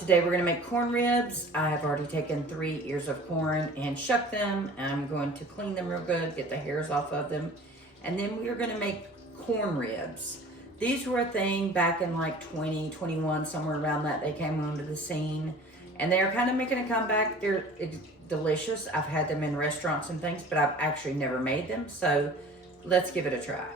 Today we're gonna make corn ribs. I've already taken 3 ears of corn and shucked them. I'm going to clean them real good, get the hairs off of them. And then we are gonna make corn ribs. These were a thing back in like 2021, somewhere around that. They came onto the scene and they're kind of making a comeback. They're delicious. I've had them in restaurants and things, but I've actually never made them. So let's give it a try.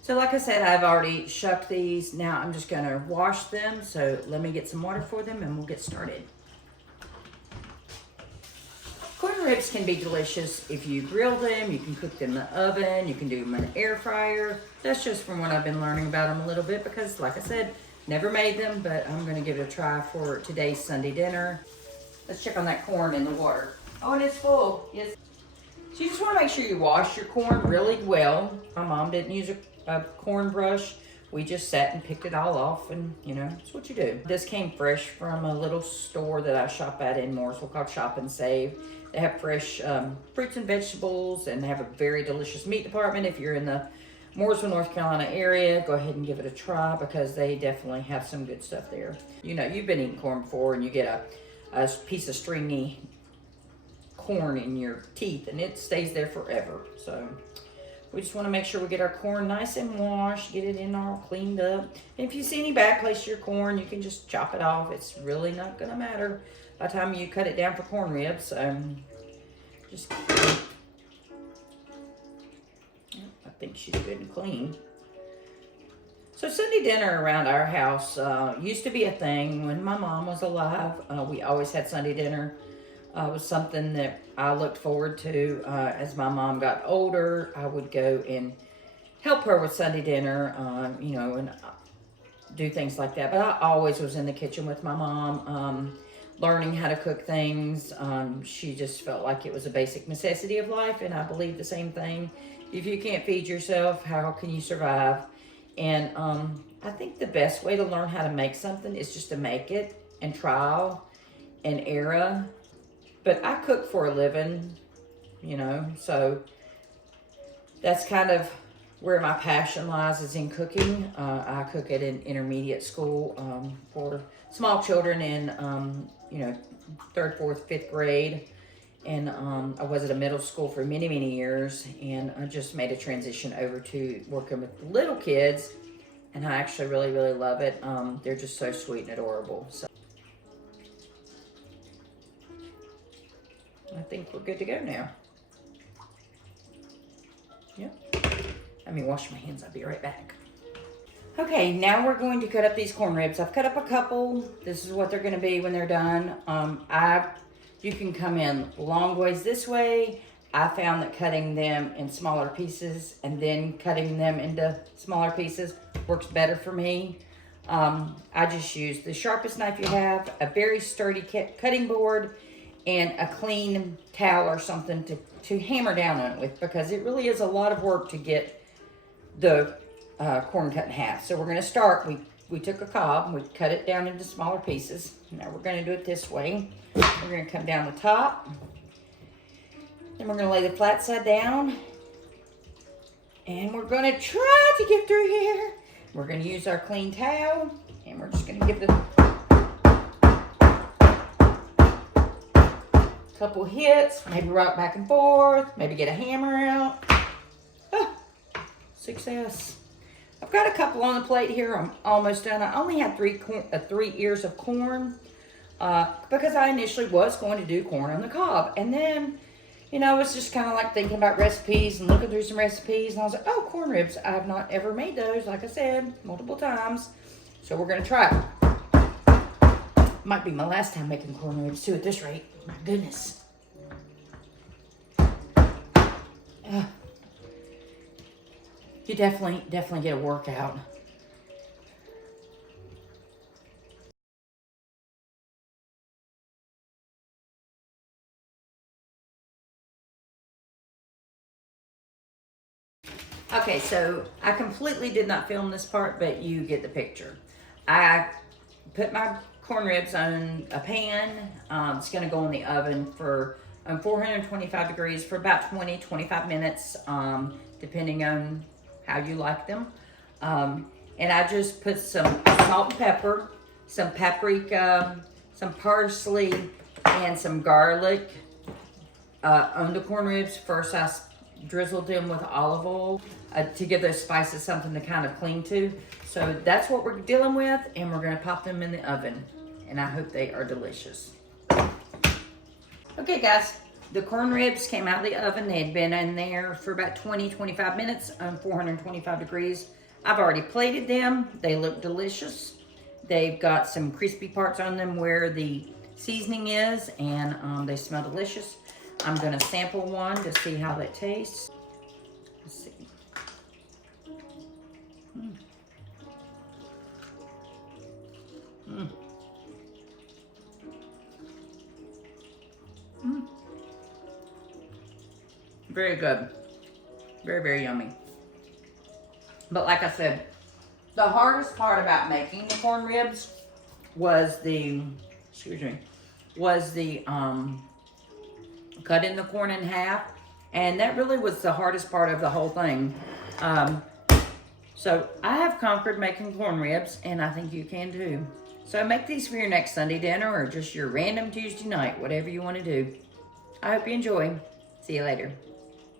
So like I said, I've already shucked these. Now I'm just gonna wash them. So let me get some water for them and we'll get started. Corn ribs can be delicious if you grill them. You can cook them in the oven. You can do them in an air fryer. That's just from what I've been learning about them a little bit because like I said, never made them, but I'm gonna give it a try for today's Sunday dinner. Let's check on that corn in the water. Oh, and it's full, yes. So you just wanna make sure you wash your corn really well. My mom didn't use a corn brush. We just sat and picked it all off and you know, that's what you do. This came fresh from a little store that I shop at in Mooresville called Shop and Save. They have fresh fruits and vegetables and they have a very delicious meat department. If you're in the Mooresville, North Carolina area, go ahead and give it a try because they definitely have some good stuff there. You know, you've been eating corn before and you get a piece of stringy corn in your teeth and it stays there forever. So we just want to make sure we get our corn nice and washed, get it in all cleaned up. And if you see any bad place to your corn, you can just chop it off. It's really not going to matter by the time you cut it down for corn ribs. Just, I think she's good and clean. So Sunday dinner around our house used to be a thing when my mom was alive. We always had Sunday dinner. It was something that I looked forward to. As my mom got older, I would go and help her with Sunday dinner, you know, and do things like that. But I always was in the kitchen with my mom, learning how to cook things. She just felt like it was a basic necessity of life, and I believe the same thing. If you can't feed yourself, how can you survive? And I think the best way to learn how to make something is just to make it and trial and error. But I cook for a living, you know, so that's kind of where my passion lies is in cooking. I cook at an intermediate school for small children in, you know, 3rd, 4th, 5th grade. And I was at a middle school for many, many years. And I just made a transition over to working with little kids. And I actually really, really love it. They're just so sweet and adorable. So I think we're good to go now. Yep. Let me wash my hands. I'll be right back. Okay, now we're going to cut up these corn ribs. I've cut up a couple. This is what they're going to be when they're done. You can come in long ways this way. I found that cutting them in smaller pieces and then cutting them into smaller pieces works better for me. I just use the sharpest knife you have, a very sturdy cutting board, and a clean towel or something to hammer down on it with because it really is a lot of work to get the corn cut in half. So we're going to start. We took a cob, we cut it down into smaller pieces. Now we're going to do it this way. We're going to come down the top. Then we're going to lay the flat side down. And we're going to try to get through here. We're going to use our clean towel. And we're just going to give the couple hits, maybe rock back and forth, maybe get a hammer out. Ah, success. I've got a couple on the plate here. I'm almost done. I only had 3 ears of corn because I initially was going to do corn on the cob. And then, you know, it's just kind of like thinking about recipes and looking through some recipes. And I was like, oh, corn ribs. I have not ever made those, like I said, multiple times. So we're going to try it. Might be my last time making corn ribs too at this rate. My goodness. You definitely get a workout. Okay, so I completely did not film this part, but you get the picture. I put my corn ribs on a pan. It's gonna go in the oven for 425 degrees for about 20-25 minutes, depending on how you like them. And I just put some salt and pepper, some paprika, some parsley, and some garlic on the corn ribs. First, I drizzled them with olive oil to give those spices something to kind of cling to. So that's what we're dealing with, and we're gonna pop them in the oven. And I hope they are delicious. Okay guys, the corn ribs came out of the oven. They had been in there for about 20-25 minutes on 425 degrees. I've already plated them. They look delicious. They've got some crispy parts on them where the seasoning is, and they smell delicious. I'm gonna sample one to see how that tastes. Let's see. Very good. Very, very yummy. But like I said, the hardest part about making the corn ribs was the, cutting the corn in half. And that really was the hardest part of the whole thing. So I have conquered making corn ribs, and I think you can too. So make these for your next Sunday dinner or just your random Tuesday night, whatever you want to do. I hope you enjoy. See you later.